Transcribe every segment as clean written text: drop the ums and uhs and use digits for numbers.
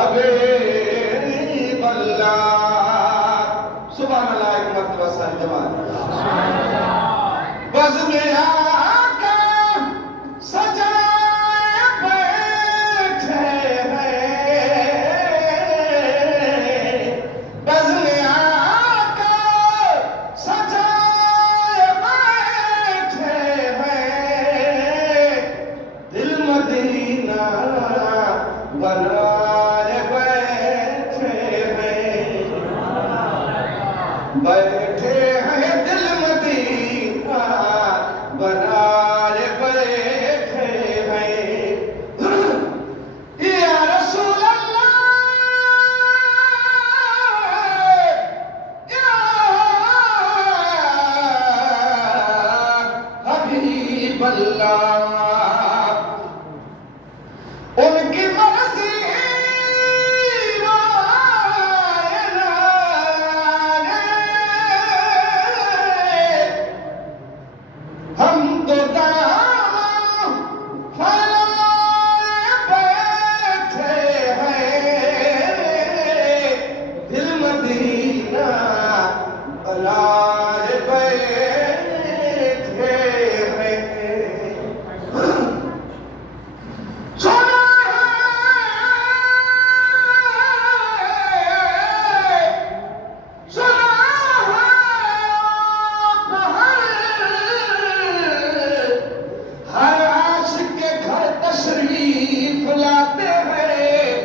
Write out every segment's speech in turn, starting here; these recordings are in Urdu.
حبیب اللہ سبحان اللہ ایک مرتبہ ساری جماعت بزم آقا سجائے بیٹھے ہیں بزم آقا سجائے بیٹھے ہیں دل مدینہ بنائے بیٹھے ہیں دل مدینہ بنائے بیٹھے ہیں یا رسول اللہ یا حبیب اللہ ان کی مرضی ہم تو دامن پھیلائے بیٹھے ہیں دل مدینہ بنائے بیٹھے ہیں سنا ہر عاشق کے گھر تشریف لاتے ہیں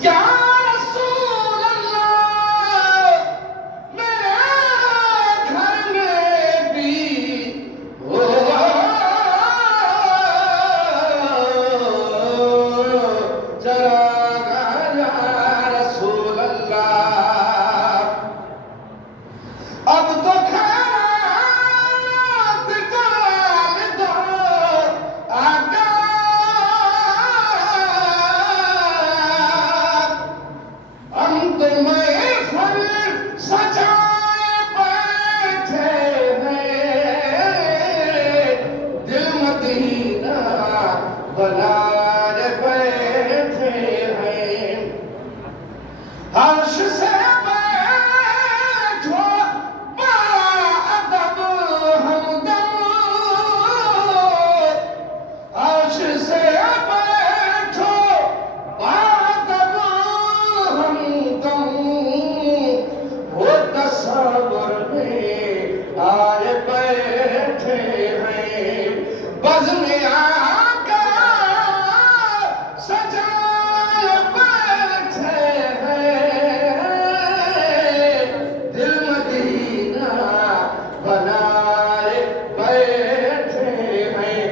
یا رسول اللہ میرے گھر میں بھی ہو جگہ یا رسول اللہ اب تو خیرات ڈال دو آقا ہم تو محفل سجائے بیٹھے ہیں دل مدینہ بنائے بیٹھے ہیں عرش سے بیٹھو باادب ہمدم عرش سے بیٹھو باادب ہمدم وہ تصور میں آئے بیٹھے ہیں بزم آقا سجائے بیٹھے ہیں دل مدینہ بنائے بیٹھے ہیں